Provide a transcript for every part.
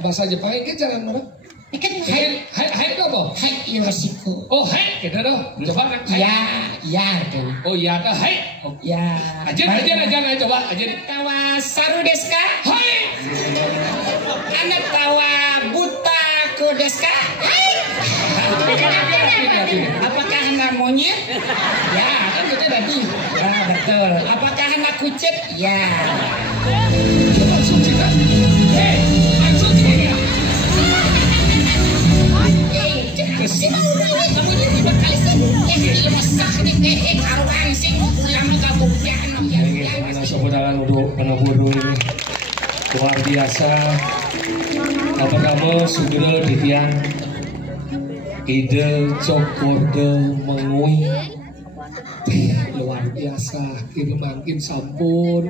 bahasa Jepang ini jalan mana? Kan hai Hai apa? hai yoroshiku. Oh hai, kita dong. Coba nak. Ya kan. Oh ya dah hai. Ya. Aja coba aja. Tawa saru desu ka? Hai. Anak tawa buta ku desu ka? Hai. Apakah anak monyet? Ya, kan kita tadi. Ah, betul. Apakah anak kucing? Ya. Langsung cina. Langsung cina. Sih kamu ini tiba kali sih masak nih karuan sih lama kabuktian Mana saudara untuk penabur ini luar biasa. Apa kamu segera ditiang ide cokorde mengui luar biasa. Kini makin sampun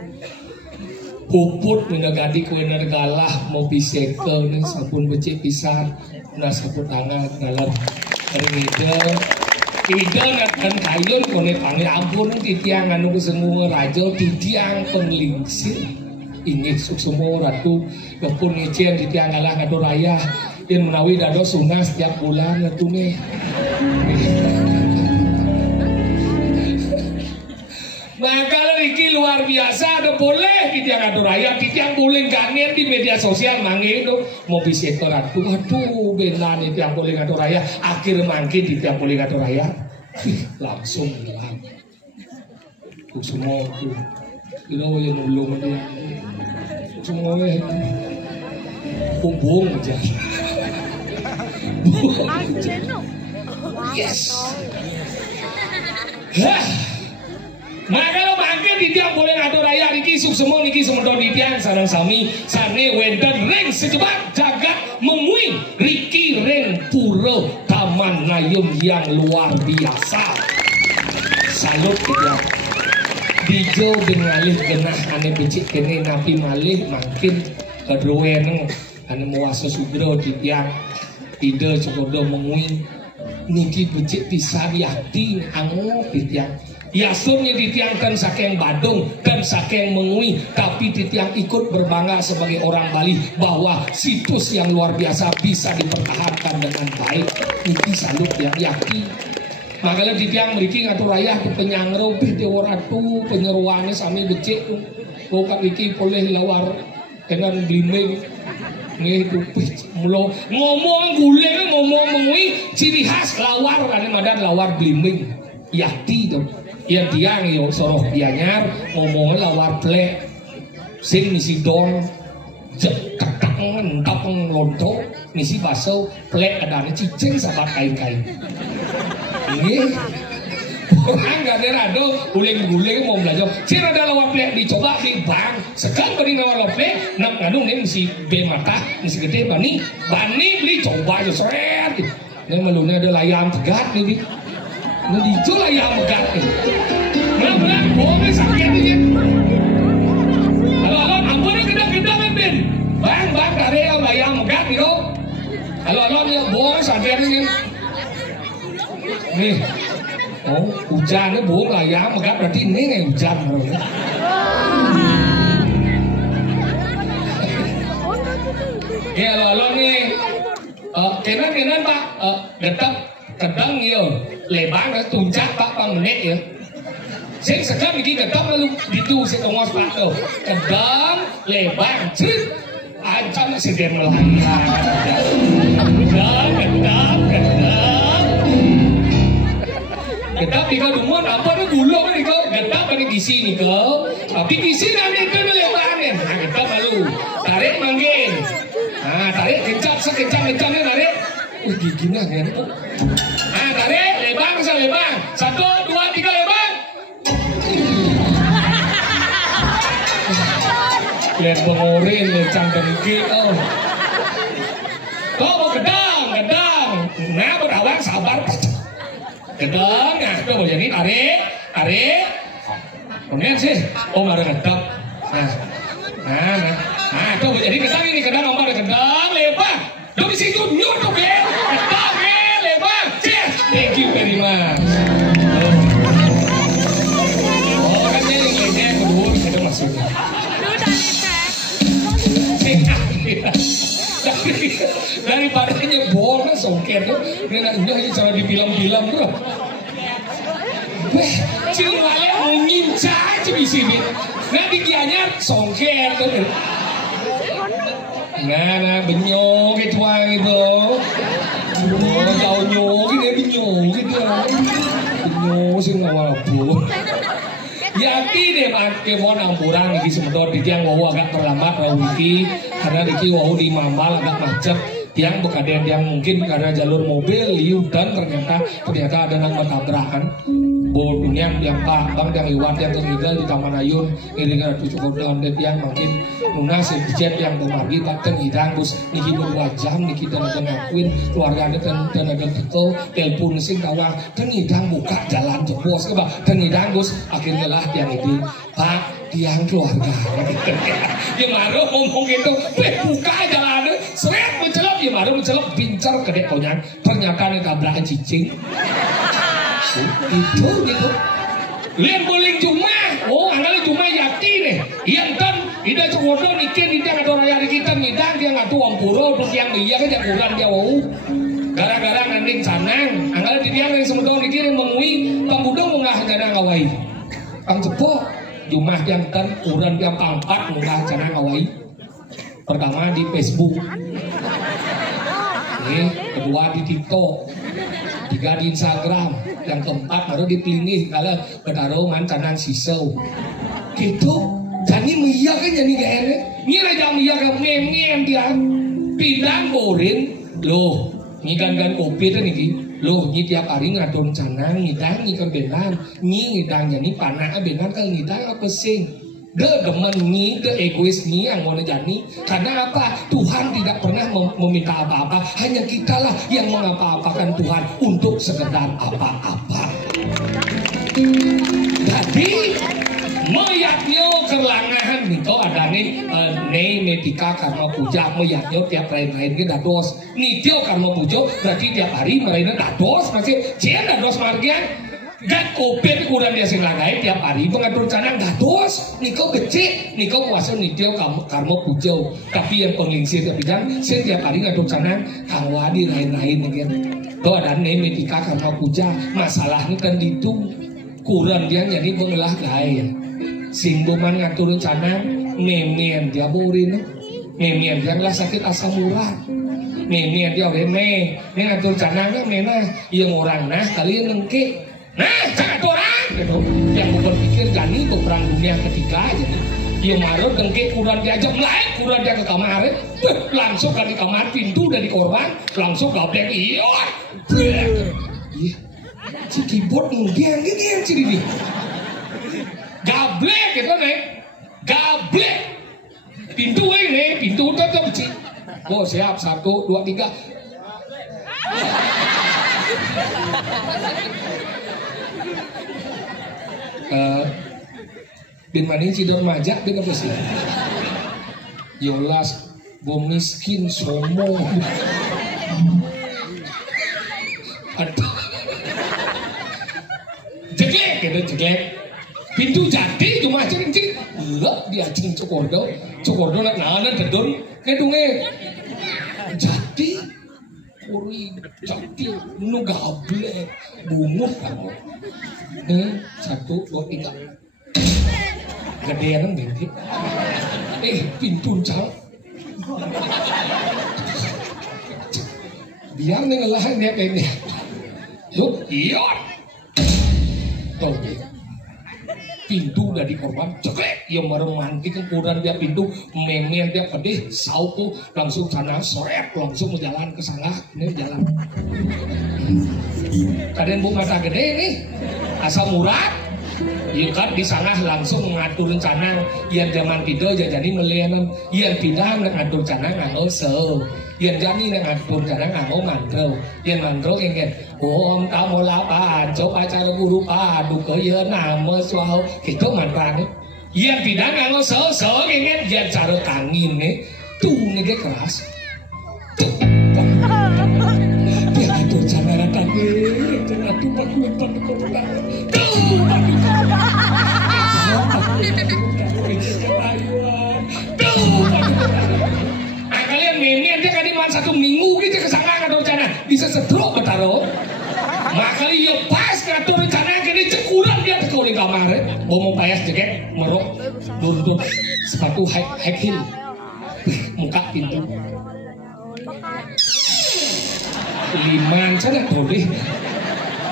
puput menegadi kue nergalah mau biseke nih sampun becik pisan. Nah sampun tangan dalam ide dan kayun kone panggil ampun titiang anu kesengu raja titiang penglingsir ingin suksumo ratu gepun ngecen titiang ngalah ngado raya yang menawi dado sunah setiap bulan ratu nih. Nah kalau Riki luar biasa ada boleh kita ngadu raya kita yang boleh ganer di media sosial manggil itu mau bisa ratu aduh benar itu yang boleh ngadu raya akhir mangkin di yang boleh ngadu raya langsung hilang tuh semua tuh itu yang belum dia semua bumbung aja yes nah kalau bangkit di tiang boleh ngatur raya niki suk semua niki sementara di tiang sarang sami sane wenden ring sejebat jagat memui Riki ring pura taman nayum yang luar biasa. Salut kita dijo dengalih genah ane becik kene napi malih makin keduen ane muasa sudro di tiang ide cokodo memui niki becik pisan yakti ango di tiang Yasunnya ditiangkan saking Badung dan saking Mengui, tapi ditiang ikut berbangga sebagai orang Bali bahwa situs yang luar biasa bisa dipertahankan dengan baik. Ini salut yang yakin. Makanya ditiang meriki ngatur raya ke penyangro dewa ratu penyeruannya sami becik tuh. Bukan iki boleh lawar dengan bliming. Nih tuh mulo ngomong guling ngomong Mengui ciri khas lawar kan madan lawar bliming. Yakti tuh. Ya tiang yo soroh dianyar ngomongnya lawar plek sing misi dong jetak ngendap lonto misi baso plek adanya cicing sahabat kain-kain ini orang gak ada rado guling-guling mau belajar sih ada lawar plek dicoba di bang sekarang beri lawar plek nak ngadung nih misi B mata misi gede bani beli coba aja seret ini malunya ada layam tegat nih nó đi chỗ là giàu một cạnh mana boleh sakit aja halo ampun kita main bang dari yang layam một cạnh gitu halo ya boleh sakit aja nih oh hujan nó buông layam một cạnh berarti ini ngày hujan rồi ya halo nih kenan pak tetap kedang nhiều lebar đã tuncak pak bang menit ya. Saya sekarang begini kedang lalu itu saya tengok pak tuh kedang lebar cik ancam sedang melahirkan kedang tinggal rumah apa nih gulung nih kau kedang pada gisi nih kau tapi gisi nanti itu lebarnya nah kedang lalu tarik manggil nah tarik kencang sekencang-kencangnya tarik gigina kan nah tarik lebang lebang 1, 2, 3 lebang lihat pengorin lecang dengki oh kau mau gedang nah berawang sabar gedang nah itu mau jadi tarik kemudian sih oh ada gedang nah itu mau jadi gedang ini gedang nomor gedang lebang lu di situ nyuruh ya gedang lebang thank you very much oh kan dia yang kedua bisa maksudnya daripada nyebol kan songket tuh ini cara di film-film tuh cingwalnya mau nginca aja di sini nggak digianyar songket tuh nah benyok itu itu jauh nyok ini benyok gitu benyok sih nggak apa Yati deh pakai mau nampuran iki sebentar di tiang wau agak terlambat rawiki karena di wau di Mamal agak macet tiang bekadang yang mungkin karena jalur mobil liu dan ternyata ada nang tabrakan bodohnya yang pak bang yang lewat yang tertinggal di Taman Ayun ini kan cukup dalam yang mungkin lunas jet yang kemari tak terhidang bus niki 2 jam niki dan ada ngakuin keluarga dan ada tekel telepon sing tawa terhidang buka jalan jebos ke bang terhidang bus akhirnya lah yang itu pak tiang keluarga ya baru ngomong gitu buka jalan seret mencelap ya baru mencelap pincar kedek konyang ternyata ini tabrakan cicing itu gitu lihat boling cuma anggalnya cuma Yati nih yang kan ida cewodo nikin ida ada orang yang kita ngidang dia nggak tuh ampuro terus yang dia kan jagoran dia gara-gara nanding sanang anggalnya di dia yang sementara nikin yang mengui pambudong mau nggak ada ngawai pang cepok jumlah yang kan ukuran yang pangkat mau nggak ada ngawai pertama di Facebook kedua di TikTok 3 di Instagram yang keempat baru dipilih kalau kedaruan canang sisau gitu jadi Mia kan jadi gak enak ini aja Mia kan ngem dia pindang borin loh ini kan kopi tuh nih loh ini tiap hari ngadon canang ngidang kan benar ngidang jadi panah benar kan ngidang apa sih demen ni, egois ni yang mau jadi karena apa? Tuhan tidak pernah meminta apa-apa hanya kitalah yang mengapa-apakan Tuhan untuk sekedar apa-apa jadi meyaknya kelangahan itu ada nih metika karma puja meyaknya tiap lain-lain kita dados nityo karma puja berarti tiap hari mereka dados masih jangan dados margian dan kopet kurang dia sing lagai tiap hari pengatur canang dados niko becik niko puasa nityo karma puja tapi yang penglingsir tapi kan setiap hari ngatur canang kang wadi lain-lain gitu tuh ada nih metika karma puja masalahnya kan itu kurang dia jadi pengelah gaya singguman ngatur canang memen dia borin memen dia lah sakit asam urat memen dia remeh ini ngatur canang kan mena yang orang nah kalian nengke nah sangat orang gitu yang berpikir jani perang dunia ketiga jadi dia marut dengke kurang diajak lain kurang dia ke kamar langsung kan di kamar pintu dari korban langsung gablek iya si keyboard ngegiang sih ini gablek gitu nih gablek pintu ini pintu tetap sih oh siap 1 2 3 bin maning cidor majak bin apa sih yolas bom miskin somo aduh jeglek gitu jeglek pintu jadi cuma cering-cering enggak dia cing cokordo nak nahan dedon ngedunge jadi uri jadi nu gablek bungut kamu 1 2 3 gedean bengkit pintu cang biar ngelahan dia kayaknya yuk iya tuh pintu dari korban ceklek yang baru mantik kemudian dia pintu memen dia pedih sauku langsung sana soret langsung berjalan ke sana ini jalan kalian bu mata gede nih asal murah iya kan di sana langsung mengatur rencana yang zaman video jadi melihat yang tidak mengatur rencana nganggo so yang jadi mengatur rencana nganggo mantrau yang mantrau ingin om tamu lapan coba cara guru padu kaya nama suau itu mantranya yang tidak nganggo so ingin yang cara tangin nih tuh nih keras tuh dia atur rencana tangin atur padu kalian meme dia kan dalam 1 minggu kita kesana ngatur rencana bisa sedruk betaro. Makanya yo pas ngatur rencana kini cekuran dia teko di kamar. Bomo payas jaket merok dur sepatu high heel. Muka pintu. Liman sana boleh.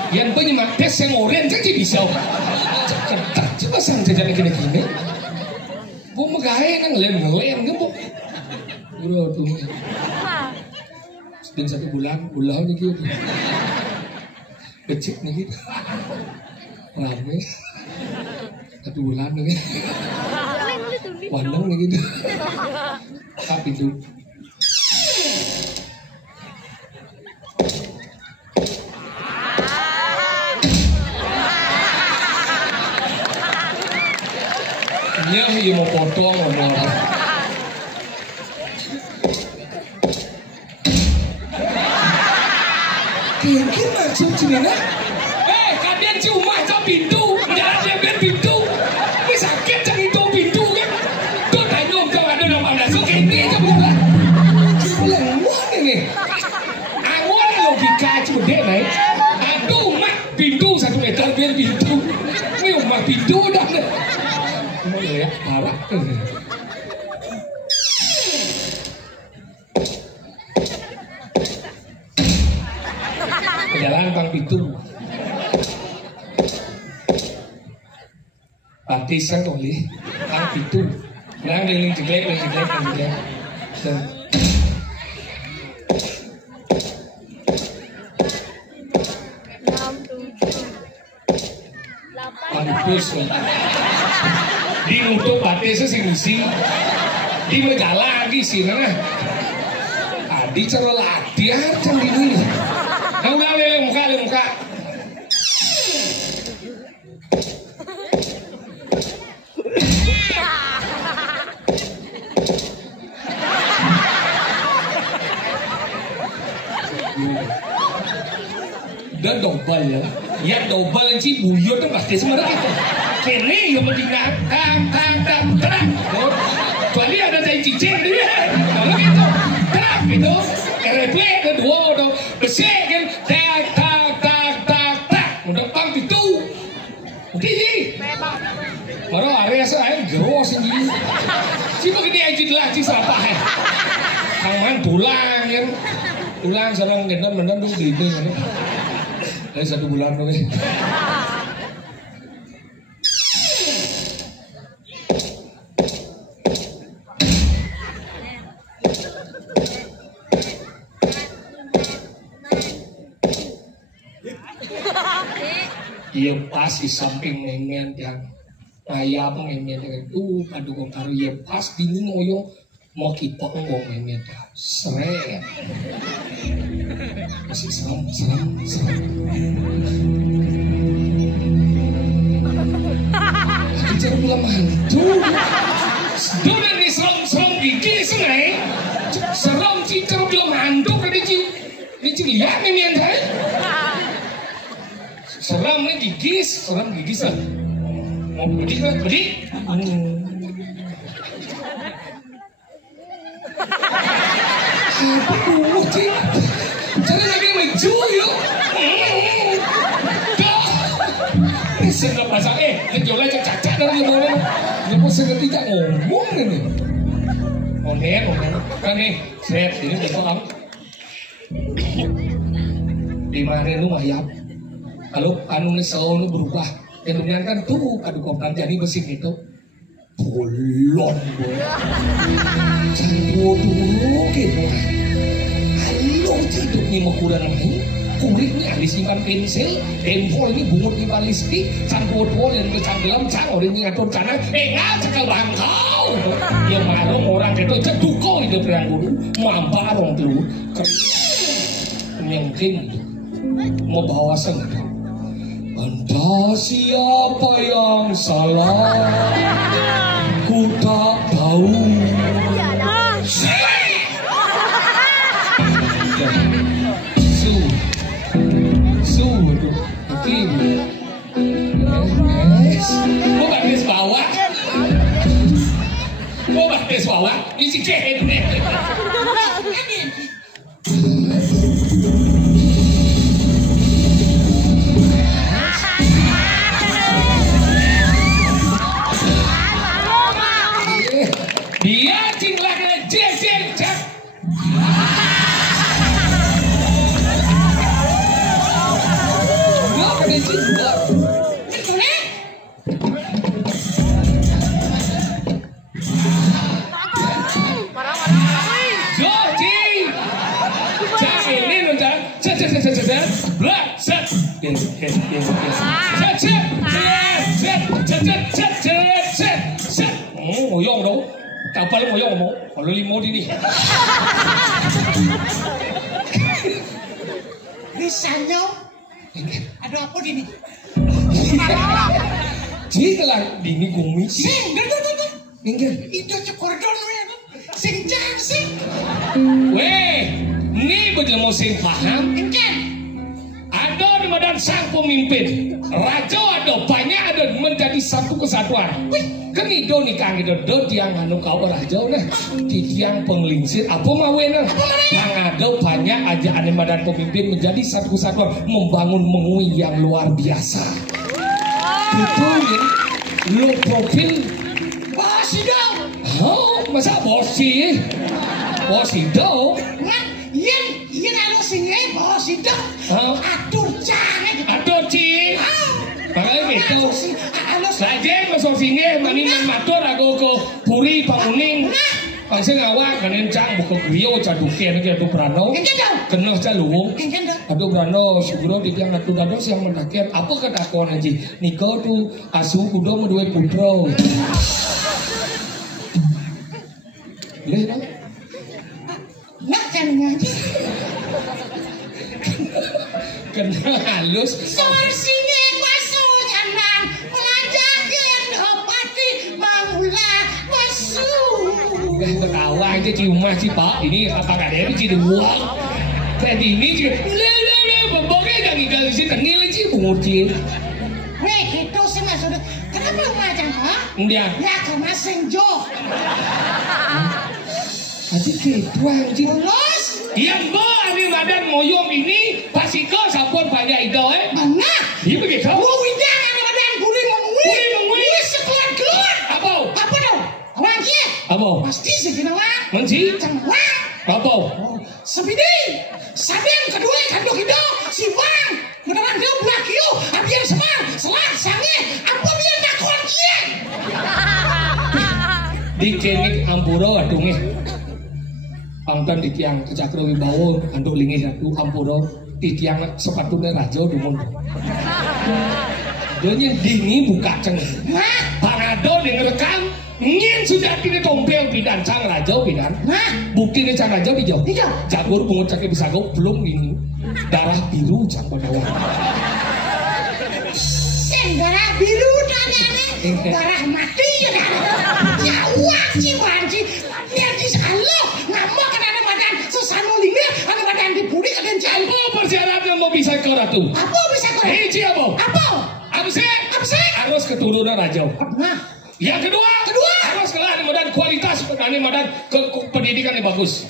Yang penyemak tes yang oren jadi bisa. Ketak coba sang jajan gini. Bomo gawe nang lem gitu. Bro tuh. Dan 1 bulan ulah nih gitu. Becik nih gitu. Rame. 1 bulan nih. Wandeng nih gitu. Tapi itu. Iya mau potong ngomong. Mungkin maksud cina. Kalian cuma macam pintu, jangan dia pintu. Ini sakit cang itu pintu kan. Tuh tanya kalau ada nama masuk ini aja bukan. Cuma muat ini. Awal logika cuma deh naik. Aduh mak pintu 1 meter biar pintu. Ini mak pintu dah. Cuma ya parah. Jalan Bang Pitu. Baptisan oleh Bang Pitu. Nah, yang jelek. Mampus. Di nutup batisnya sih misi. Di berjalan lagi sih nah. Adi cara latihan can ini. Udah muka. Udah double ya. Ya double sih buyut tuh pasti sebenarnya itu. Kene yang penting tang. Kecuali ada saya cicing dia. Kalau gitu. Tang gitu. RP kedua udah besar kan. Baru area saya jero sendiri. Si begini aja lah si siapa ya? Tangan tulang kan, tulang sarang gendon tuh gitu kan. Dari 1 bulan tuh. Iya pas di samping nemen yang ayam ngemet itu aduh kok karo ya pas dingin oyong mau kipok ngomong ngemet seret masih seram bicara belum hantu dona nih seram gigi sengai seram cicer belum hantu kan dici lihat ngemet hai seram nih gigis lah. Mau beli. Aduh, cik. Jangan lagi maju yuk. Ini senang bahasa ngejolah cacat dari orang. Ini pun senang tidak ngomong ini. Onen. Kan nih, set ini besok kamu. Di mana lu mayap? Kalau anu selalu berubah. Kemudian kan tuh aduh kompang jadi besi gitu bolon canggul dulu gitu ayo hidup nih mau kurang lagi kulit nih alis simpan pensil tempol ini bungut simpan listrik canggul yang bercanggelam orang ini ngatur sana cakal bangkau yang marung orang itu ceduko hidup yang dulu mampar orang dulu nyengking mau bawa sengat. Entah siapa yang salah, ku tak tahu. Ngoyong dong. Kapal ngoyong mau. Kalau limo di ni. Misalnya, ada apa di ni? Jika lah di ni gumi. Minggir. Itu cekordon we. Sing sing. Weh, ni berjemur sing paham. Ada di badan sang pemimpin. Raja ada banyak ada menjadi satu kesatuan. Kenido nikah gitu do tiang anu kau raja nah di tiang penglingsir apa mawena yang ada banyak aja ane badan pemimpin menjadi satu kesatuan membangun mengui yang luar biasa. Itu ya lo profil Bosi dong. oh masa bosi dong Yen anu singe bosi dong. Atur cange. aduh ci makanya gitu saja masuk sini mani matur aku ke puri panguning pasti ngawak kanen cang buka griyo caduken ke adu prano kena caluung adu prano sugro di tiang adu dados yang mendakian apa kata kau nanti nikah tu asu kudo medue putro leh nak jangan kena halus soal sini masuk nyaman mengajakin opati mangula masuk ketawa aja ciumah sih pak ini apa kadang sih dua kayak ini sih beboknya gak nggal sih tengil sih bungutin weh gitu sih maksudnya kenapa macam kok dia ya karena senjo tadi gitu anjing lulus yang bo ani badan moyong ini pasti kau sapor banyak itu mana iya begitu widang ada badan buri mengui sekeluar keluar apa dong orang kia apa pasti segini wang menci wang apa sebidi sabi yang kedua kandung hidup si wang beneran dia belah kio abian semang selang sange apa biar tak kuat kia di kenik ampuro adungnya pangkan di tiang kecakro wibawa anduk lingih atu ampuro di tiang sepatunya raja dumun donya dini buka ceng panado di ngerekam ngin sudah tini tompel bidan cang raja bidan bukti ini cang raja dijauh jagur pungut caknya bisa gau belum ini darah biru cang padawan darah biru darah mati jawab ciwanci yang disalo ngamuk kan ada badan sesano lingga ada badan dipuri ada jalan apa persyaratan mau bisa ke ratu apa bisa kau hiji apa harus keturunan raja yang kedua harus kelah di badan kualitas petani badan pendidikan yang bagus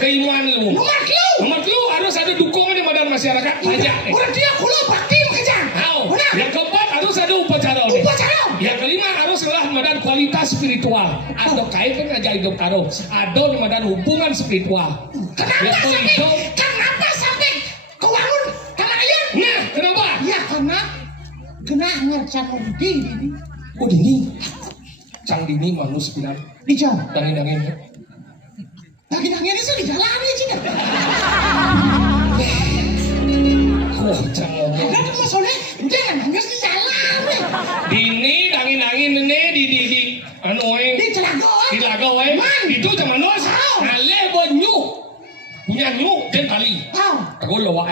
keilmuan lu nomor lu harus ada dukungan di badan masyarakat banyak orang dia kulo bakti mengejar yang keempat harus ada upacara yang kelima harus kelah di badan kualitas spiritual atau kaitan aja hidup karo ada di badan hubungan spiritual kenapa sampai kewangun tanah ayam nah kenapa ya karena kena ngerjakan dini oh dini cang dini manus bilang dijauh dangin daging-daging itu di jalan aja oh cang ngomong ada masalah jangan nangis di jalan dini dangin ini di anu di Telaga itu zaman nos ale bonyu punya nyu dan kali aku lawa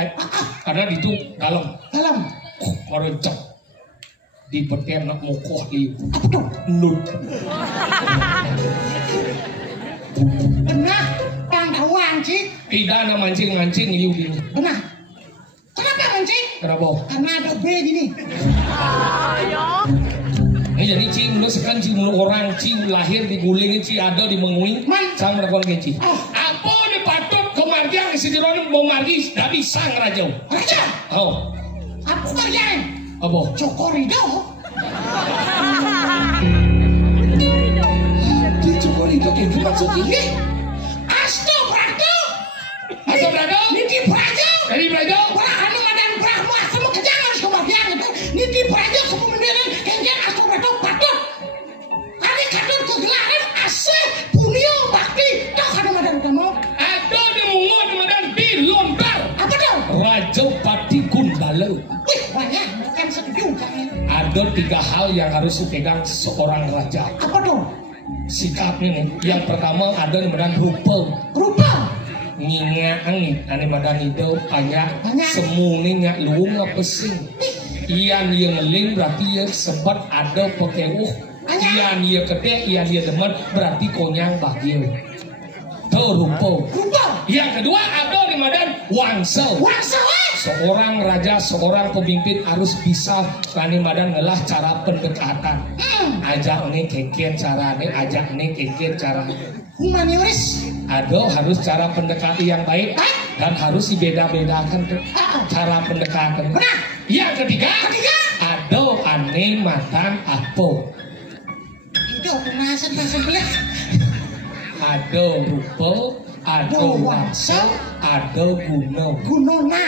karena itu dalam merencok di peten nak mokoh di nut benar pangdawang sih tidak ada mancing liu ini benar kenapa mancing kenapa karena ada B gini ini jadi cium sekarang cium orang cium lahir digulingin ci ada di mengui sang melakukan keci apa di patut kemargian sejeroan mau margi dari sang raja apa margian apa Cokorido di Cokorido itu maksudnya Asto Prato Niti Prato dari Prato Anu Madan Brahma sama kejang harus kemargian itu Niti Prato kepemimpinan kenjang Asto Prato patut hari kadun kegelaran asih punio bakti tak ada Madan kamu ada di mungut Madan di lontar apa dong Raja Pati Gundala ada 3 hal yang harus dipegang seorang raja. Apa dong? Sikapnya nih. Yang pertama ada namanya rupa. Rupa. Ngingang ane madan itu banyak Banyak. semune nya luung pesing. Ian yang ngeling berarti ya sebat ada pekeuh. Banyak. Ian dia gede, ian dia demen berarti konyang bagil. Tuh rupa. Rupa. Yang kedua ada di madan wangsel. Wangsa. Seorang raja, seorang pemimpin harus bisa kani madan ngelah cara pendekatan. Ajak nih kekien cara nih, ajak nih kekien cara. Humanis. Ada harus cara pendekatan yang baik dan harus dibeda-bedakan tuh cara pendekatan. Benar. Yang ketiga, ada aneh matan apa? Itu penasaran sebelah. Ada rupa, ada wangsa, ada guna. Gunona.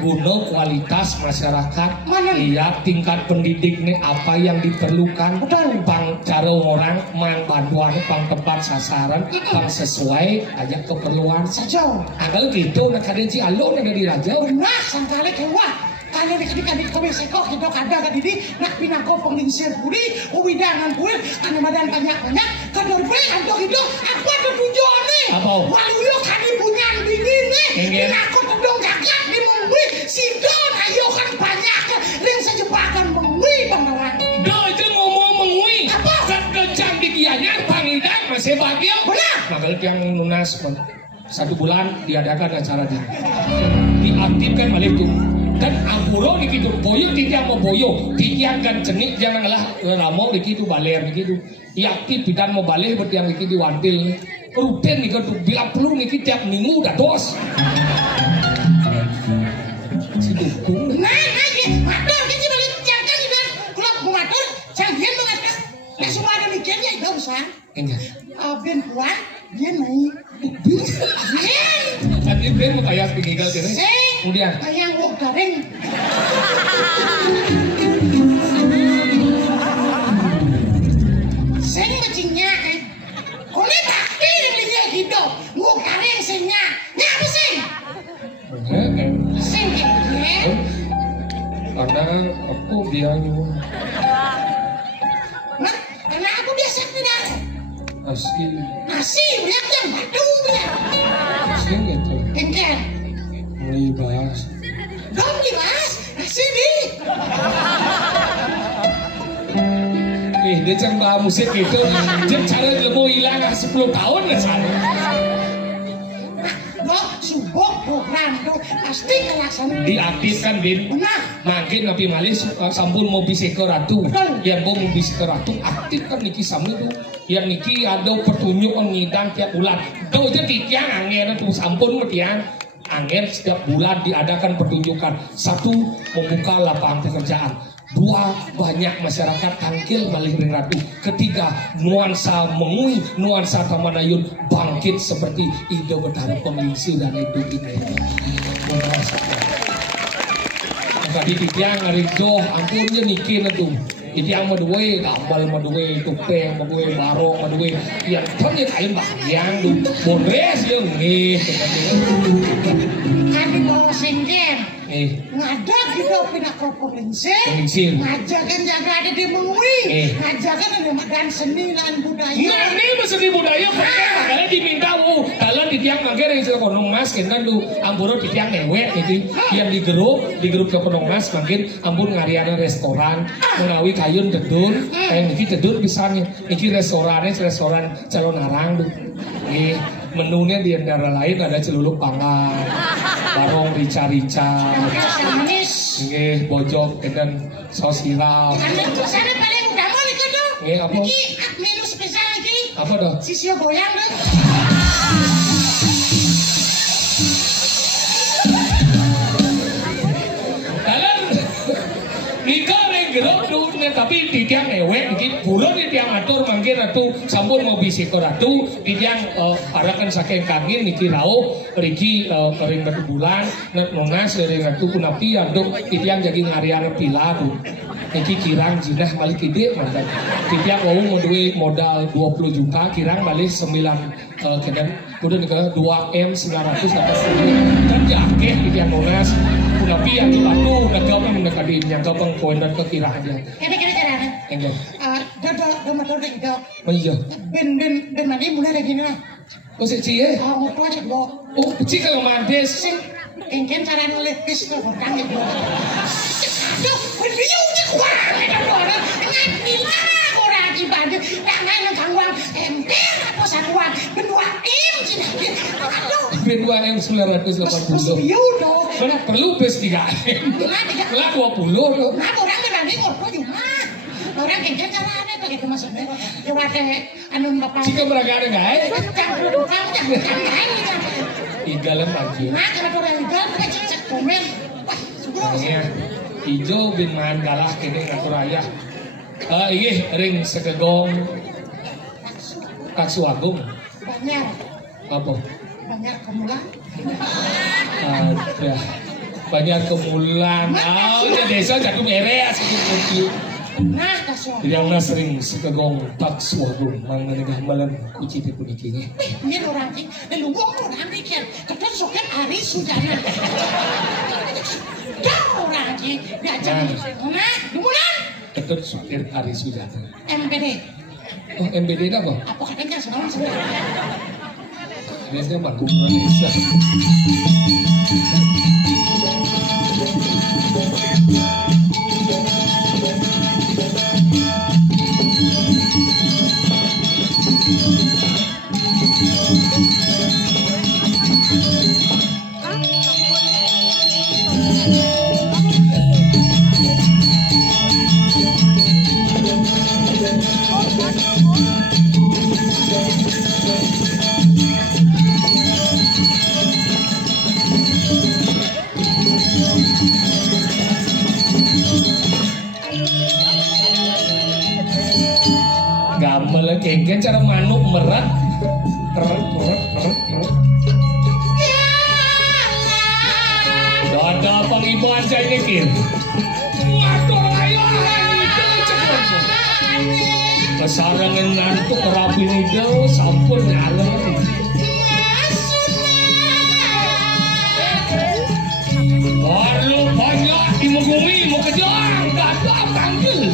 Guna kualitas masyarakat. Mana? Iya, tingkat pendidik nih apa yang diperlukan. Betul. Bang cara orang mang bantuan bang tepat sasaran, bang sesuai aja keperluan. Saja. Agal gitu nak kadensi alon ada di raja. Benar sangkale kewa. Kalau dikit-dikit kami sekok kita kada kan ini nak pinangko penglingsir puri, uwidangan puri, ane badan banyak-banyak, kador puri antok itu apa tuh tujuannya? Apa? Waluyo kami punya dingin nih, Ingin. aku tedong gagak di mengwi, sidon ayo kan banyak, ring sejebakan mengwi pandangan. Dah aja ngomong mengui. Apa? Kan kecantik ianya pangidang masih bahagia. Benar. Magal yang lunas 1 bulan diadakan acara dia. Diaktifkan malah itu. Dan ampuro dikitu boyo tidak mau boyo tiang kan cenik jangan lah ramo dikitu baler dikitu aktif bidan mau baler berarti yang dikitu wantil rutin dikitu bila perlu dikitu tiap minggu udah dos si dukung Nah, lagi, matur kita balik jaga kita, kalau mau matur, jangan mengatakan, nah semua ada mikirnya itu usah. enggak Ben puan, dia naik. Ben, nanti Ben mau kayak tinggal sini kemudian kayak wong garing. Sing macingnya, kone bakti dia gitu, wong garing singnya, nyapa sing? Sing gitu. karena aku dia Nah, karena aku biasa tidak. asli Nasi, lihat yang batu ya. asli gitu Engkel. mulai bahas Dong dibahas, nasi nih. dia cang bahas musik gitu dia cara lemo hilang 10 tahun nggak salah Loh, subuh program tuh pasti kelasan. diaktifkan Bin Benar. makin nabi malis sampun mau bisa ke ratu Betul. yang mau bisa ke ratu aktifkan niki sami tuh yang niki ada petunjuk ngidang tiap bulan tuh jadi tiang angin tuh sampun tiang angin setiap bulan diadakan pertunjukan 1 membuka lapangan pekerjaan 2 banyak masyarakat tangkil balik ring ratu 3 nuansa mengui nuansa tamanayun bangkit seperti ide betara pengisi dan itu ini Kadi titiang ngari doh ampunnya niki na tuh titiang maduwe gambal maduwe tupeng maduwe barong maduwe yang tanya kain yang tuh bonres yang nih Kami bawa singkir. eh Ngadak gitu pindah ke provinsi. Provinsi. Ngajakan jaga ada di Mengui. Ngajakan ada makan seni dan budaya. Ngani mesti budaya mereka makanya diminta kalau titiang mangkir yang sudah konong mas kan tuh ampuro titiang newek gitu yang di grup ke konong mas makin ampun ngariana restoran mengawi kayun tedur niki tedur pisangnya niki restoran calon arang tuh menunya di antara lain ada celuluk pangan barong rica-rica Manis. bojok dan saus hirap Sana paling utama nih kan tuh. apa Ini menu spesial lagi. apa dah Sisio goyang tuh. nikah gerok tuh tapi di tiang ewek gitu bulan di tiang atur mangkir ratu sampun mau bisi ke ratu di tiang arakan saking kangin niki rauh riki ring batu bulan nonas dari ratu kunapi aduk di tiang jadi ngarian pila tuh niki kirang jinah balik ide mantan di tiang mau duwe modal 20 juta kirang balik 9 kedan udah nih 2M 900 atas dan jakeh di tiang nonas nabi yang batu nagapang nakadin yang kapang koinat kekira aja. Kira-kira caranya. Enggak. Do motor deh do. Oh iya. Ben mandi mulai dari gini lah. Oh cie. Motor aja do. Oh cik kalau mandes. Engken cara ngelipis tuh orang itu. Aduh, beliau cek wah, itu orang ngambil orang di Bandung, tangan gangguan ember apa satuan, berdua cina. Aduh. Berdua 980. Beliau dong. Perlu bes 3 Lah 20 loh. Nah, orang ngebanding orang cuma. Orang engken caranya begitu maksudnya. Coba deh, anu bapak. Jika beragam enggak? Jangan. Igalem lagi. Nah, kenapa orang igal? Kita cek komen. Wah, sebenarnya hijau bin main kalah kini ngatur ayah. Iya ring sekegong Kaksu Agung. Banyak. Apa? Banyak kemulan. Ada. Banyak kemulan. Oh, ya desa jatuh beres itu. Nah, kasih. Yang nas ring sekegong Kaksu Agung mangenegah malam kuci di punikinya. Ini orang ini, lalu gua orang ini kan, ketemu soket hari sudahnya. Dah orang ini, diajak. Nah, dimulai. Ketemu soket hari sudahnya. MBD. Oh, MBD apa? Apa katanya semua sudah? Biasanya Bandung Indonesia. Gamel kengken cara manuk merat. Dada pengibuan saya nyekir. Waduh layangan itu cepet. Kesarangan ngantuk terapi itu sampun nyalon. Baru banyak dimugumi mau kejar, dada panggil.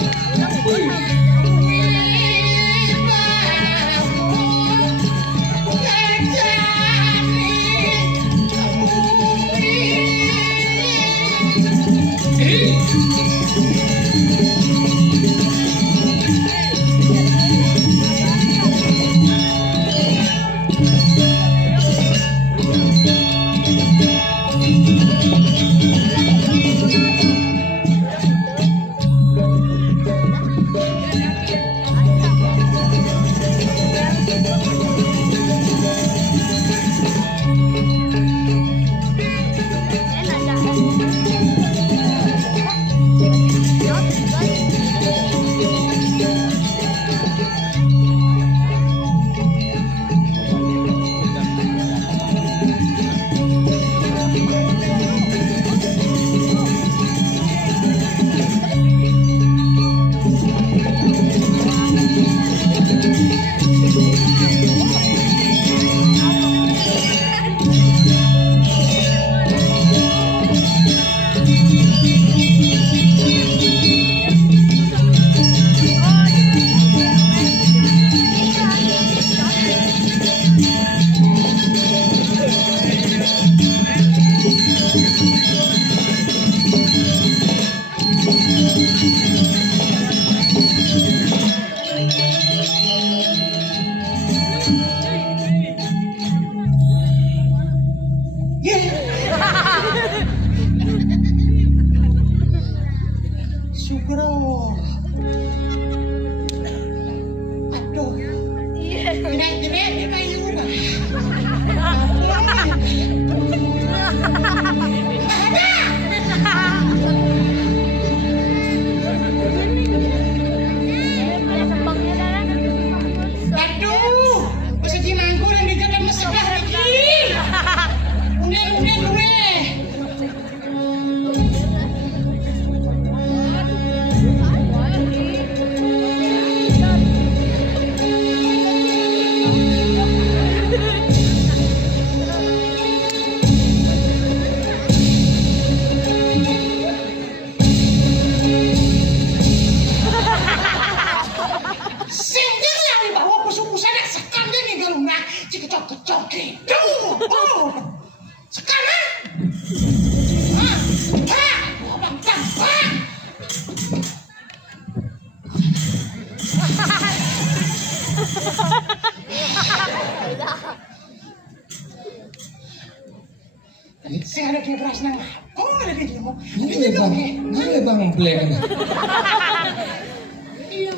Saya ada kayak beras nang. Oh, ada di dalam. Ngale bang, ngale bang bleng. Iya,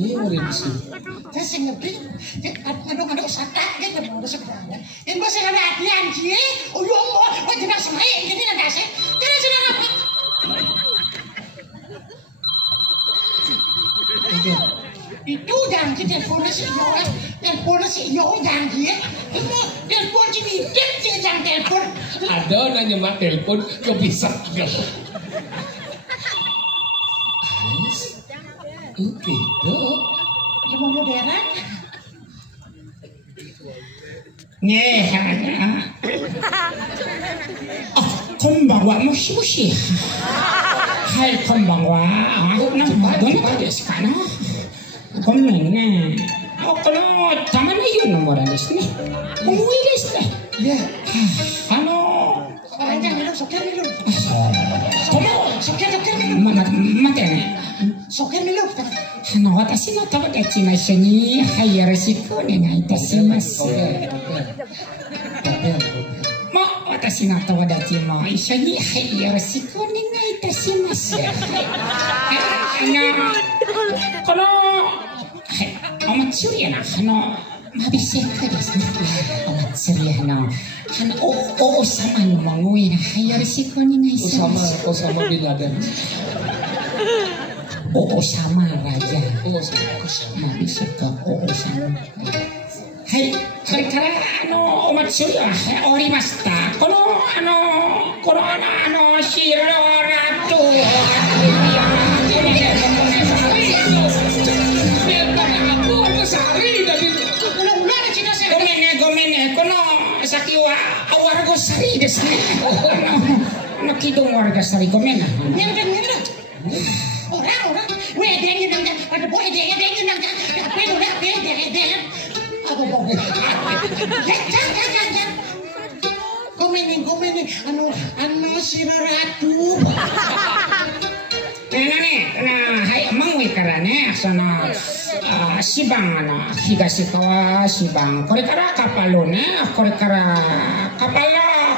Iya murid sih. saya sih ngerti. Aduh sata gitu mau sebenarnya. Ini masih ada hatian sih. Oh yo mau jenang semai jadi nanti sih. Jadi jenang apa? Itu jangan kita teleponnya si yo jangan dia. Telepon sini dia jangan telepon. Ada nanya mak telepon kepisah gak? Oke, dok. Ya mau modern. 네, konbanwa, moshi. Hai, konbanwa. Nang dono ka desu ka na? Gomen ne. Kono tama na yun no mora desu ne. Umui desu ne. Ya. Jangan minum soker minum. Soker minum. Mate ne. Soker minum. 私の友達も一緒に、はい、よろしくお願いいたします。私の友達も一緒に、はい、よろしくお願いいたします。この、お祭りやな、まびせくですね。お祭り王様の孫いら、はい、よろしくお願いします。Osama bin Laden. Osama Raja. Osama bisa ke Osama. Hai, それからお祭りは終わりました。このシロラとごめんね、この先はwarga sari ですね。Kidung warga sari,ごめんな。Orang wedengnya nang ada wedengnya nang apa udah wedeng apa bobo jangan gomeni anu si ratuはいemang wih karane sono Shibang Higashikawa Shibang これからkapal lo ne これからkapal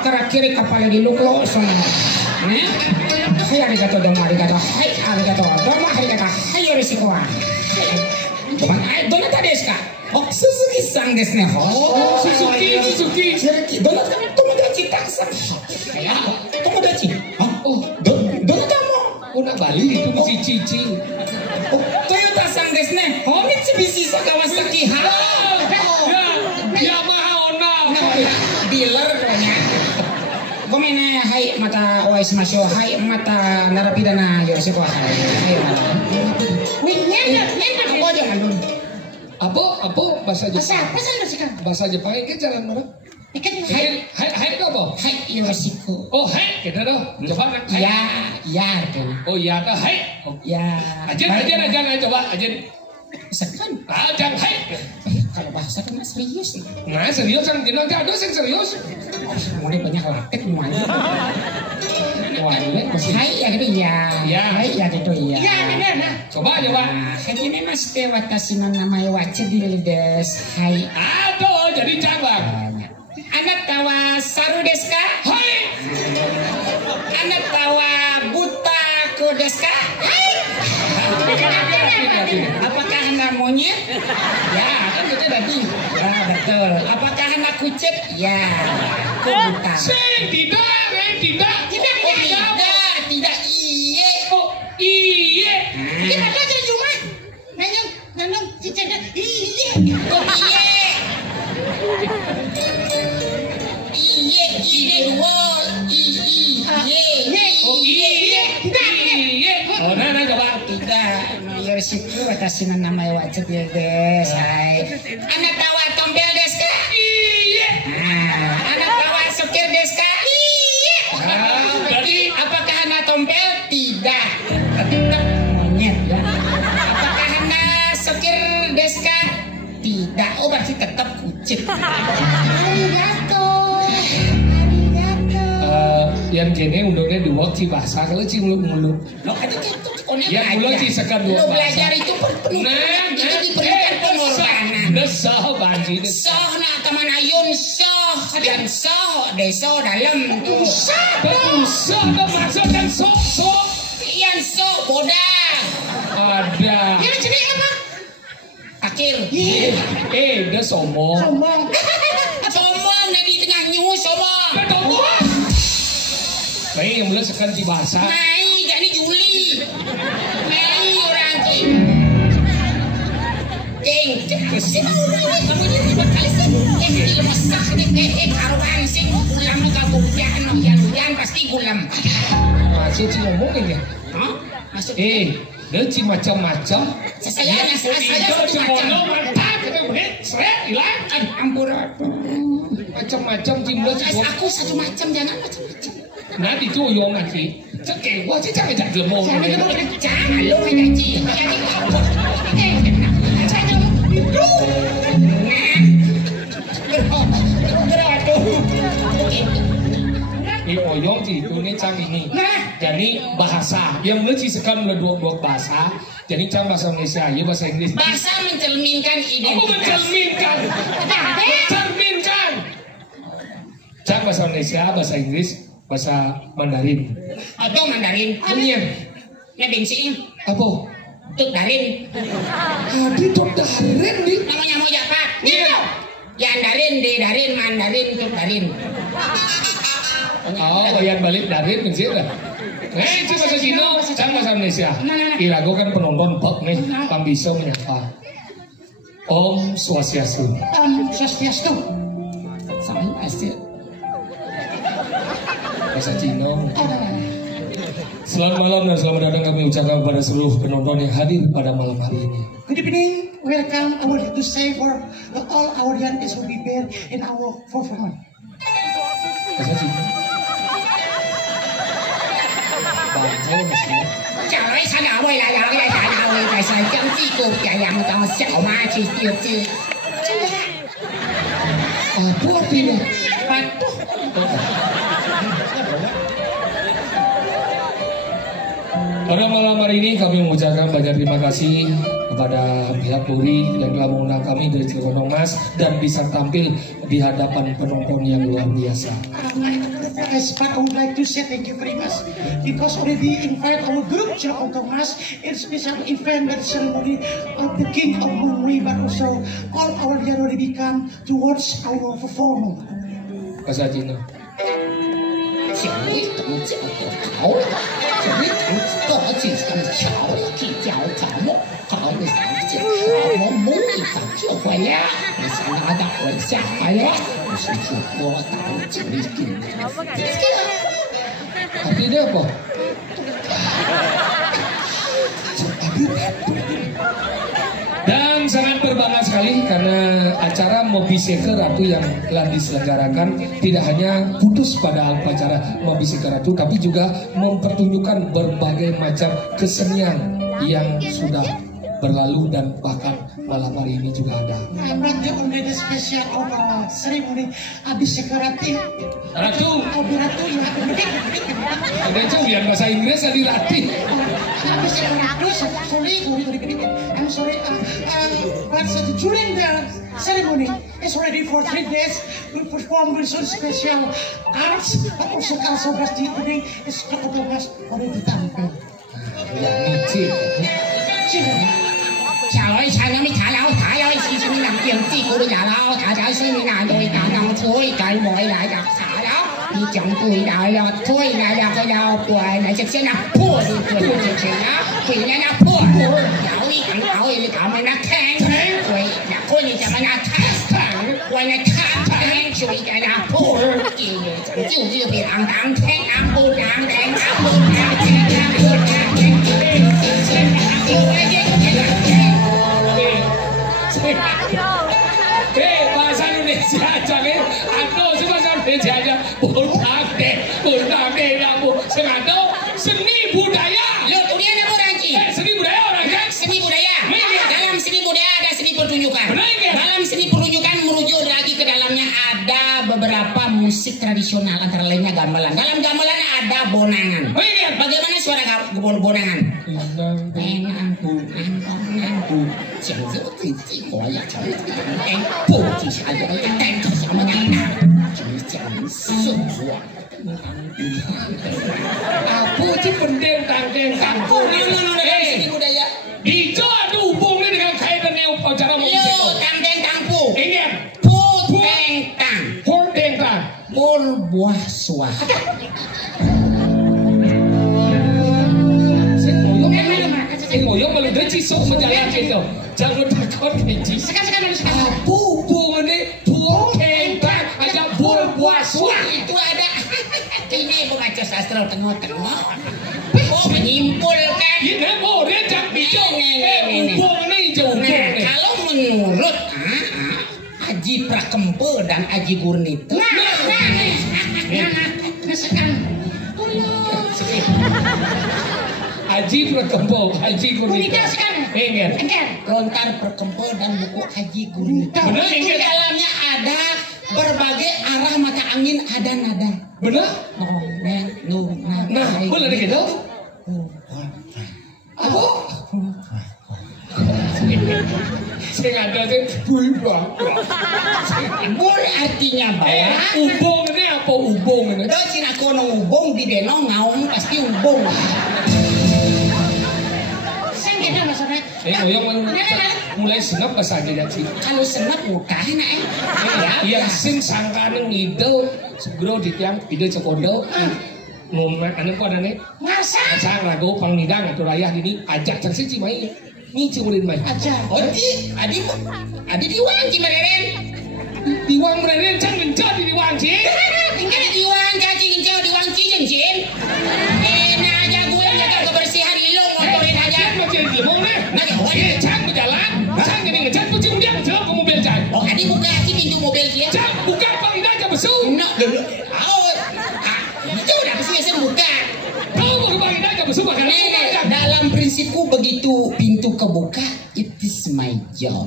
からkiri kapal di Luklo sonoねはい、ありがとう、どうもありがとう。はい、ありがとう、どうもありがとう。はい、よろしくは。はい、どなたですか？鈴木さんですね。鈴木。どなたも友達たくさん。友達。どなたも。Udah Bali itu cicing. Toyota さんですね。三菱川崎。Yamaha Honda. Dealer kayaknya. ごめんね、はい、またお会いしましょう。はい、またナラピダナよろしくお願いします。Aku aja ngandung. Apa bahasa Jepang? Bahasa Jepang itu jalan mana? Hai apa? Hai, yoroshiku. Oh, hai, kita dah. Coba nak. Ya. Oh, ya dah, hai. Ya. Aja coba aja. Sekan. Jangan hai. Kalau bahasa kan serius. Nah, serius kan kita ada yang serius. Mulai banyak latek semuanya. Hai, ya gitu ya. Hai, ya gitu ya. Ya, benar. Coba. Hajimemashite, watashi no namae wa Chidil desu. Hai. Aduh, jadi cabang. Anata wa saru desu ka? Hai. Anata wa butaku desu ka? Hai. Apakah Anda monyet? Ya, kan itu tadi. Betul. Apakah Anda kucing? Ya, aku buta. Tidak. Iye. Oh, iye. Gimana aja cuma nanyong cicaknya iye. Oh, iye. Iye. Wow. Iye. Oh, iye. Oh, nah, coba. Tidak. Yoroshiku, watashi no namae wa Chidil desu. Hai. Anata wa tombel desu ka? Iye. Anata wa sukir desu ka? Iye. Berarti apakah Anda tombel? Tidak. Tetap monyet ya. Apakah Anda sukir desu ka? Tidak. Oh, berarti tetap kucing. Arigato. Ya Ayan jene undangnya dua ci bahasa kalau ci muluk-muluk. Lo kan itu Ya mulai ci sekan dua lo bahasa. belajar itu penuh. Itu diperlukan pengorbanan. Desah banji desah. Soh na taman ayun soh dan soh deso dalam tuh. Usah ke masuk dan sok. Iyan soh bodah. Ada. Ini jadi apa? Akhir. Dia sombong. Sombong. Sombong na di tengah nyu sombong. Sombong. Baik yang mulai sekan ci bahasa. Mai gak ni Juli. Mai orang ki. Sino orang kamu ni tiba kali sih. Di masak ni karuan sih. Gulam ka buktian no yan pasti gulam. Masih ci ngomongin ya. Hah? Masuk. Dia ci macam-macam. Saya satu macam. Mantap, kita boleh seret hilang. Ampura. Macam-macam ci mulai ci. Aku satu macam jangan macam-macam. Nah di tu yang nanti. Cek gua ci jangan jadi lemong. Jangan lo hanya ci. Ini oyong ci itu nih cang ini. Jadi bahasa yang mulai ci sekan mulai dua bahasa. Jadi cang bahasa Indonesia, ya bahasa Inggris. Bahasa mencerminkan Aku identitas. mencerminkan. Cang bahasa Indonesia, bahasa Inggris, bahasa Mandarin. Atau Mandarin. Iya. Ya bensin. Apa? Tuk Darin. Adi tuh darin nih. Namanya mau apa? Iya. Yang Darin, di Darin, Mandarin, Tuk Darin. Oh, yang balik darin kan sih lah. Itu bahasa Cina, cang bahasa Indonesia. Gila, gue kan penonton pek nih, kan bisa menyapa. Om Swastiastu. Swastiastu. Sama pasti. Bahasa Cina. Selamat malam dan selamat datang kami ucapkan kepada seluruh penonton yang hadir pada malam hari ini. Good evening, welcome. I would like to say for all our young kids will be there in our performance. Bahasa Cina. Bangkau mesti. 小雷参加未来，然后在大会在山江记过表扬到小马去丢弃。 Apa artinya? Pada malam hari ini kami mengucapkan banyak terima kasih kepada pihak Polri yang telah mengundang kami dari Cilebon Mas dan bisa tampil di hadapan penonton yang luar biasa. As part, I would like to say thank you very much because already invite our group Cilebon Mas in special event that ceremony of the King of Mungwi, but also all our year already come to watch our performance. Bahasa Cina. 小雷等脚就好了，小雷等多几根桥去脚跑了，跑的上去，我摸一早就回来，你想拿到我下来了，我是主播到这里给你。 Artinya apa? Dan sangat berbangga sekali karena acara Mobiseke Ratu yang telah diselenggarakan tidak hanya putus pada upacara Mobiseke Ratu, tapi juga mempertunjukkan berbagai macam kesenian yang sudah berlalu dan bahkan malam hari ini juga ada. But the only the special of ceremony Abhisekarati. Ratu, Ratu ya. ada yang bahasa Inggris tadi Rati. I'm sorry. But during the ceremony, it's already for 3 days. We perform with some special arts, but also cultural today is already tampil. Yang micin. 小雷参加咪查樓，睇有次次能用知古都有咯，查查先咪難對打當推計每嚟就查咯，你講對大咯，推嚟就佢就背嚟直先啊，破你背直前啊，背人啊破，有呢咁搞嘢你搞咪那聽聽，背嗱推你就咪那聽聽，為你聽聽最緊啊破，見嘢就朝朝別硬硬聽硬煲硬頂硬煲硬聽硬煲硬聽。 bahasa Indonesia aja nih, atau bahasa Indonesia aja, bultake kamu, sengaja seni budaya. Lo kemudian apa lagi? Seni budaya orang kan? Seni budaya. Dalam seni budaya ada seni pertunjukan. Benar. Dalam seni pertunjukan merujuk lagi ke dalamnya ada beberapa musik tradisional antara lainnya gamelan. Dalam gamelan bonangan. Oh iya. Bagaimana suara bonangan? Aku sih pendeng tangkeng kampung. budaya. Hijau ada hubungnya dengan kaitannya upacara musik. Yo, tangkeng kampung. Ingat. Putengtang. Putengtang. Berbuah suah. Yang malu dah cisok menjalan gitu. Jangan takut keji. Sekarang Bubung ini putengtang ada berbuah suah. Itu ada. Ini pengajar sastra tengah-tengah. Oh, menyimpulkan. Ini mau dia cak hijau. Hubung ini hijau. Nah, kalau menurut Aji Prakempe dan Aji Gurnito. Haji Prakempe, Haji Gurnito. Ingat. Lontar Prakempe dan buku Haji Gurnito. Benar, Itu ingat. dalamnya ada berbagai arah mata angin, ada nada. Benar? Nah, boleh ada gitu? Apa? Saya nggak ada tuh. Buibang. Bul artinya bahwa Ubung ini apa ubung ini? do cina kono ubung di denong ngaung pasti ubung. Mulai senap bahasa aja sih. Kalau senap mudah enak Yang sing sangkane ngidel segera ditiang ide cekondo. Momen anu kok adane? Masa rago pangnidang atau rayah ini ajak tersi cimai. Ni ciurin mai. aja. Adi diwangi mereren. Diwang mereka can gencot di diwang sih. Tinggal diwangi cacing hijau diwangi cincin. Enak aja gue jaga kebersihan lo ngotorin aja. Macam dia mau nih. Can berjalan. Can jadi ngecat pucung dia menjelap ke mobil can. Oh, Adi buka aja pintu mobil dia. Can buka pangnidang ke besu. No, dulu. Itu udah pasti buka. Kau mau ke pangnidang ke besu makan. Dalam prinsipku begitu pintu kebuka, it is my job.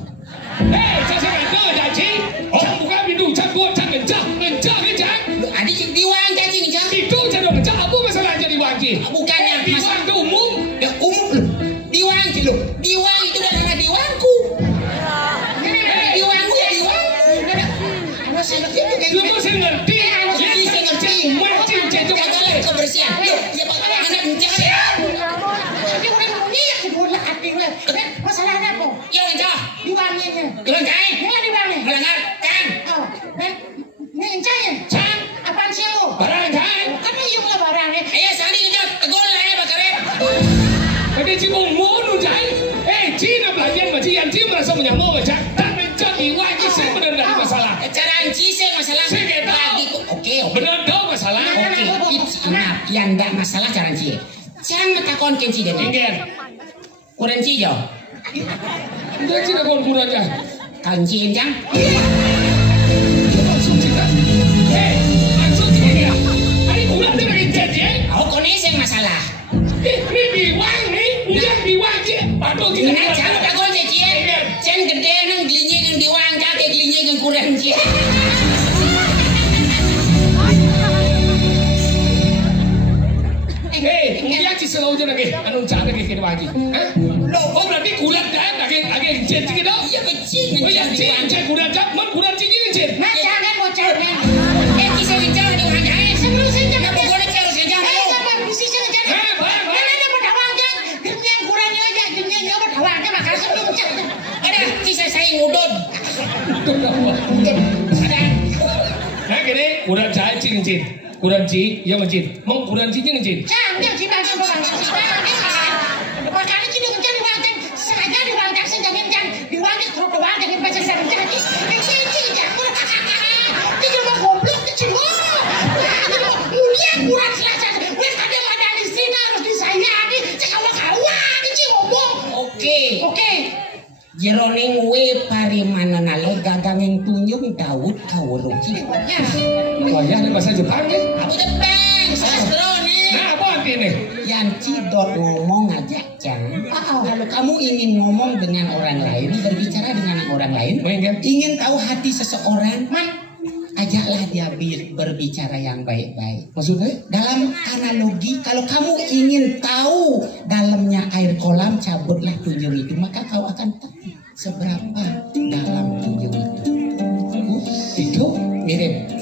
Saya ada janji. Can buka pintu, can buat can gencot ke can. Adi diwang cacing hijau. Itu can gencot apa masalahnya diwangi? Bukannya Diwang ke umum. Ya umum loh. Diwang gitu. Diwang itu dan anak diwangku. Diwangku ya diwang. Lu saya ngerti. Saya ngerti. Macam cecok. Jaga kebersihan. Yuk, ya Pak. Anak jangan. Masalahnya apa? Ya ngejah. Diwanginya. Dilengkai. Diwangi. Melanggar. Kan. Ini encanya. Can. Apaan sih lo? Barang kan. Kan ini juga barangnya. Ayo sali ngejah. Tegol lah ya bakare. Tapi cibung mau jai. Cina belajar macam yang Cina merasa menyamuk macam. Tak mencot diwangi saya benar ada masalah. Cara anci saya masalah. Saya nggak tahu. Oke. Benar tahu masalah. Oke. It's enough. Yang enggak masalah cara anci. Jangan takon kenci deh. Ingat. Kurang ci jo. Dia Cina kau kurang aja. Kanci jang. Langsung Cina. Langsung Cina. Hari kurang tu lagi jadi. Aku koneseng masalah. Ini diwang ni. Ujang diwang je. Patut kita. Nah, jangan takon ci. Cen gede nang gilinya dengan diwang kakek gilinya dengan kurang ci. Dia ci selalu je lagi. Anu cara lagi kita bagi. Oh berarti kulat kan? Lagi cen cik dah. Iya kecil. Oh yang cen kulat cap. Man kulat cik ni cen. Mas jangan bocahnya. Kisah kencang di mana? Sebelum saya jangan. Kenapa boleh harus kencang? Jangan musisi jangan. Mana ada pedawangnya? Gengnya kurangnya aja. Gengnya pedawangnya makasih belum jangan. Ada kisah saya ngudut. Ada. Nah gini, kulat cai cing cin. Kulat ci, ya macin. Mau kulat ci cing cin. Jangan kita semua makanya kita kencang diwangkan. Sengaja diwangkan senjangan jangan diwangkan terus doang jangan baca senjangan. Ini jangan. Kita mau goblok kecil. Mulia kurang selasa. Wes ada ada di sini harus disayangi. Jangan kawan kecil ngomong. Oke. Jeroning we parimananalo gaganging tunyong Daud kawurung ci. Wajah ada bahasa Jepang ya? Aku tebang sastra nih. Nah apa artinya? Yang cidot ngomong aja Cang. Kalau kamu ingin ngomong dengan orang lain, berbicara dengan orang lain, ingin tahu hati seseorang, ajaklah dia berbicara yang baik-baik. Maksudnya? Dalam analogi, kalau kamu ingin tahu dalamnya air kolam, cabutlah tunjung itu, maka kau akan tahu seberapa dalam tunjung itu. Itu mirip.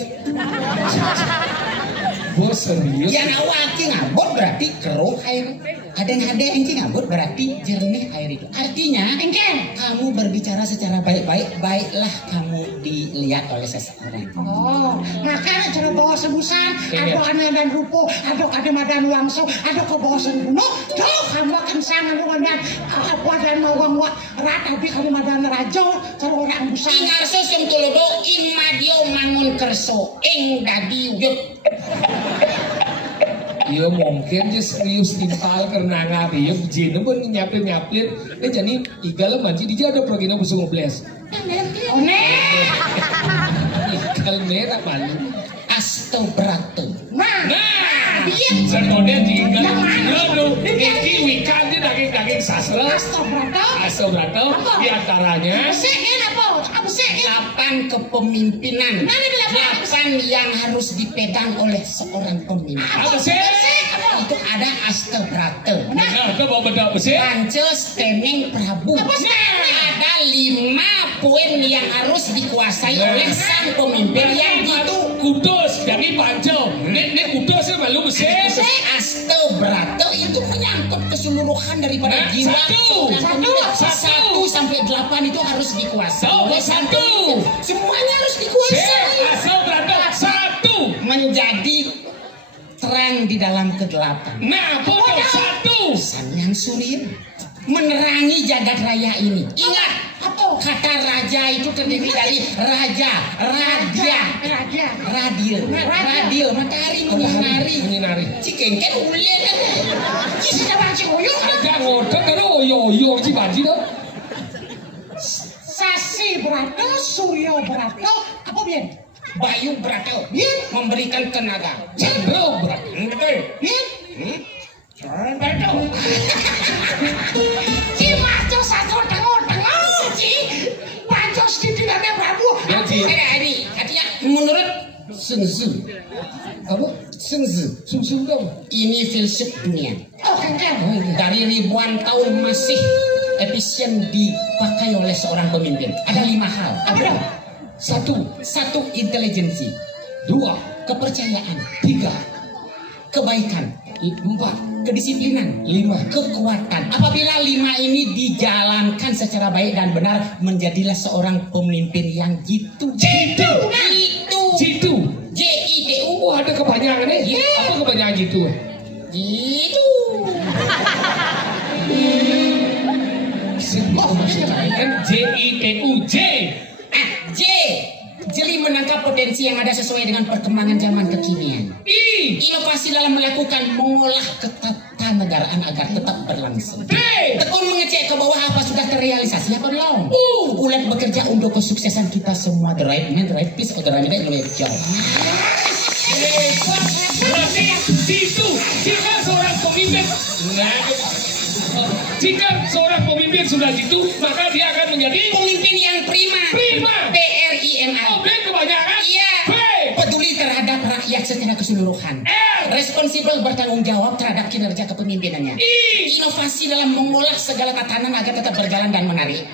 Bos serius? Yang awal ngabut berarti keruh air. Kadang-kadang engke ngabut berarti jernih air itu. Artinya, kamu berbicara secara baik-baik, baiklah kamu dilihat oleh seseorang. Oh, maka cara bawa sebusan, ada aneh dan rupo, ada kademadan wangso, ada ke bawa sebuno, tuh kamu akan sangat dengan apa dan mawang wak rat tapi kademadan rajo, cara orang busan. Ingarso sing tulodo ing madyo mangun kerso, ing dadi uyut. Iya mungkin dia serius timpal karena ngari ya begini pun nyapir dia jadi igal manci dia ada progina busung ngebles igal merah malu Astobrato. Nah, iya serkodnya tinggal lalu iki wikan dia daging sastra Astobrato diantaranya Delapan kepemimpinan, 8 yang harus dipegang oleh seorang pemimpin. apa sih? Itu ada Astobrato. Nah, itu mau beda besi? Panca Stemming Prabu. Ada 5 poin yang harus dikuasai oleh sang pemimpin yang itu. Kudus, jadi panco. Ini kudus ya malu besi. Astobrato itu menyangkut keseluruhan daripada jiwa. Satu sampai 8 itu harus dikuasai. Satu. Semuanya harus dikuasai. Astobrato 1. Menjadi terang di dalam kegelapan. Nah, pokok 1. Sang Surya menerangi jagat raya ini. Ingat, kata raja itu terdiri dari raja, radio, matahari menyinari. Cikengken ulian kan? Kisah baca oyong. Agak ngotot kan oyong cibanci dong. Sasi Brato, Suryo Brato, apa biar? Bayu Brato memberikan tenaga. Cendro Brato. Betul. Brato. Si Maco satu tengok, si Pancos di tidaknya Prabu. Artinya menurut Sun Tzu. Apa? Sun Tzu. Sum dong. Ini filsuf dunia. Oh, kan. Dari ribuan tahun masih efisien dipakai oleh seorang pemimpin. Ada 5 hal. Satu, intelijensi. 2, kepercayaan. 3, kebaikan. 4, kedisiplinan. 5, kekuatan. Apabila 5 ini dijalankan secara baik dan benar, menjadilah seorang pemimpin yang jitu. Jitu. Wah, ada kebanyakan nih. Apa kebanyakan jitu? Jitu. Kan JITU. J. Jeli menangkap potensi yang ada sesuai dengan perkembangan zaman kekinian. Inovasi dalam mengolah ketatanegaraan agar tetap berlangsung. Tekun mengecek ke bawah apa sudah terrealisasi apa belum. Ulet bekerja untuk kesuksesan kita semua. The right man, the right piece, or the right man, the right job. Berarti itu jika seorang pemimpin sudah gitu, maka dia akan menjadi pemimpin yang prima. PRIMA. Kebanyakan. Iya. Peduli terhadap rakyat secara keseluruhan. Responsibel bertanggung jawab terhadap kinerja kepemimpinannya. Inovasi dalam mengolah segala tatanan agar tetap berjalan dan menarik.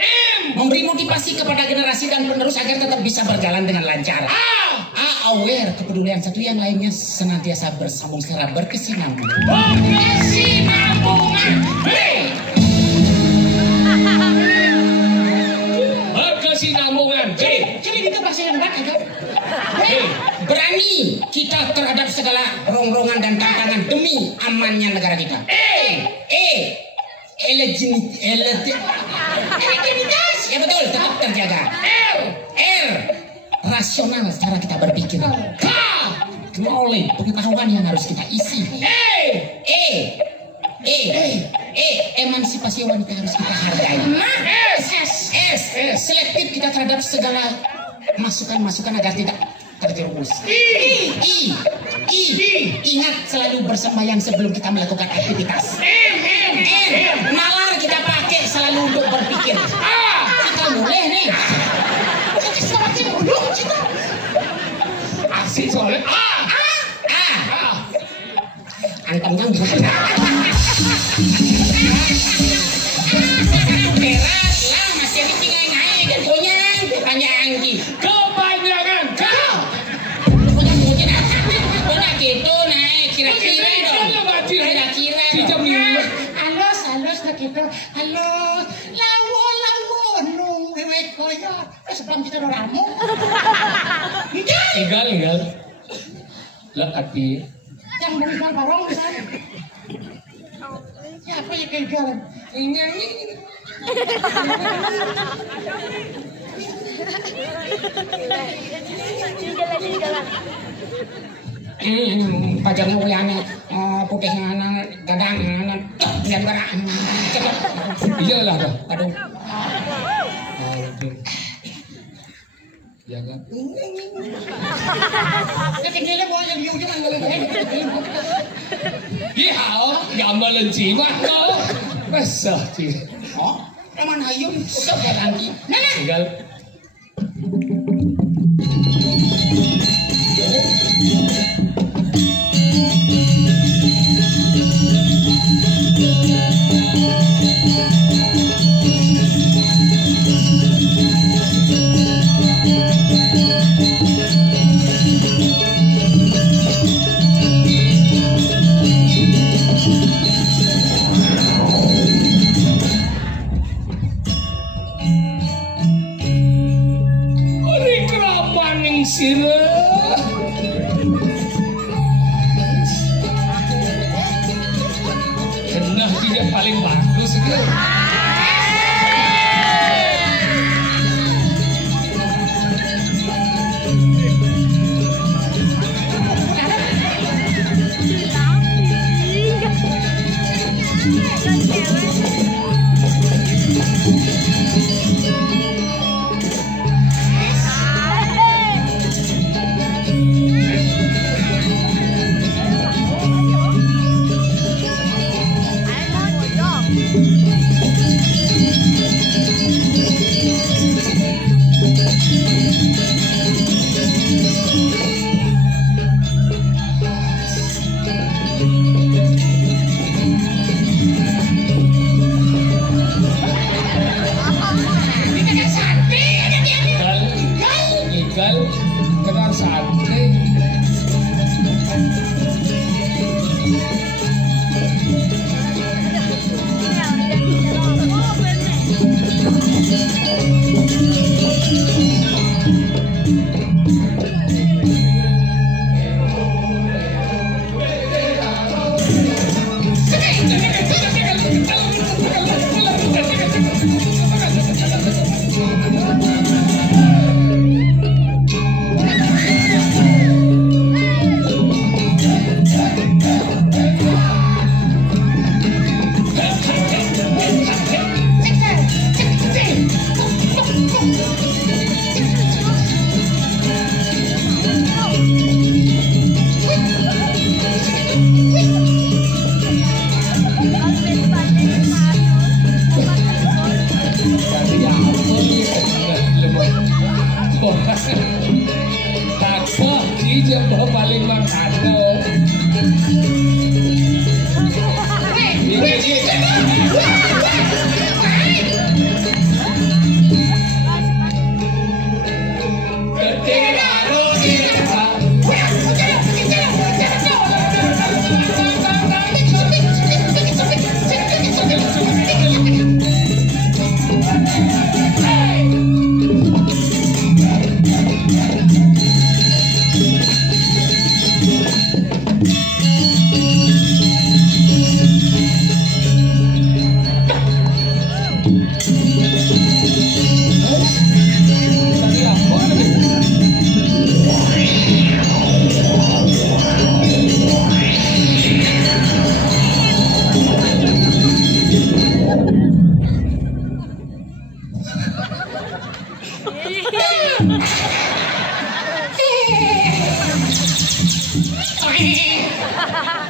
Memberi motivasi kepada generasi dan penerus agar tetap bisa berjalan dengan lancar. Aware, kepedulian. Satu yang lainnya senantiasa bersambung secara berkesinambungan. Berkesinambungan. Jadi kita bahasa yang baik aja. Berani kita terhadap segala rongrongan dan tantangan demi amannya negara kita. Elektabilitas. Ya betul, tetap terjaga. Rasional cara kita berpikir. Knowledge, pengetahuan yang harus kita isi. Emansipasi wanita harus kita hargai. Selektif kita terhadap segala masukan agar tidak terjerumus. Ingat selalu bersembahyang sebelum kita melakukan aktivitas. Nalar kita pakai selalu untuk berpikir. Kita boleh nih. Fasih soalnya. Antam kan berat lah masih ini tinggal naik kan punya kepanjangan Kepanjangan kau. Punya gitu naik kira-kira dong. Kira-kira Cicam ini. Halus na gitu. Halus. Lawo nung wewe koyo. Sebelum kita ramu. Tinggal. Lah hati. Yang berikan barong di sana. Siapa yang kayak jalan? Ini. Pajaknya uyane putih gadang lihat bara cepet. Iyalah dah. Aduh. Ya kan. Ketinggiannya bawa yang ujung Ihao, gambalan cimak kau. Besar sih. Oh, emang hayum udah ganti. Nah, Tinggal. Hendak dia paling bagus itu. Kenal sate. Takut dia paling makano.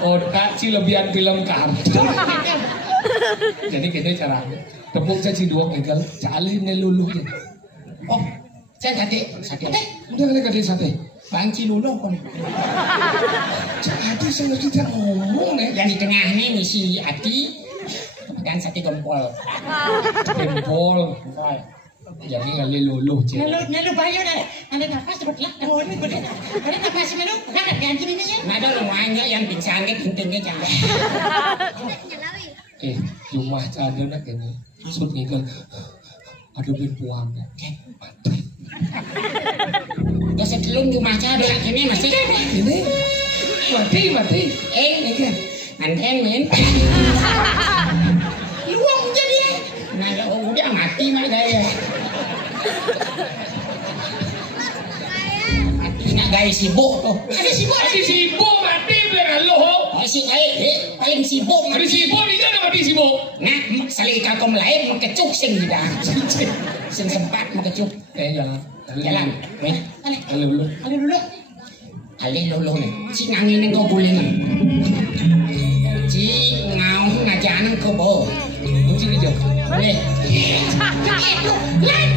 Otak sih lebihan film kartun. Jadi gini caranya. Tepuk caci dua egal, calin lulu. Oh, saya sate. Udah kali sate. Banci luluh kon. Jadi saya tidak ngomong nih. Yang di tengah ini si Ati dan sate gempol. Gempol. Jadi ngali luluh. Lalu bayo dah. Ada nafas terbelah. Ada nafas melu. Ada ganti ini ya. Ada lumayan yang pingsan ke pentingnya jangan. Rumah ada nak ini. Sud ni kan. Ada berpuang. Mati. Ya sebelum rumah ada ini masih. Ini mati. Ini kan. Manten men. Luang jadi. Nah, udah mati mah gaya. Mati nak gaya sibuk tuh. Ada sibuk. Mati sibuk mati dengan loh. Si gaya paling sibuk. Mati sibuk ni kan mati sibuk. Nah, salika kom lain makecuk sing dah. Sing sempat makecuk. Jalan. Jalan. Weh. Luluh. Ada dulu. Ali luluh nih. Si ngangin kau boleh nih. Si ngau ngajaran kau bo. Mungkin aja. Boleh. Itu lain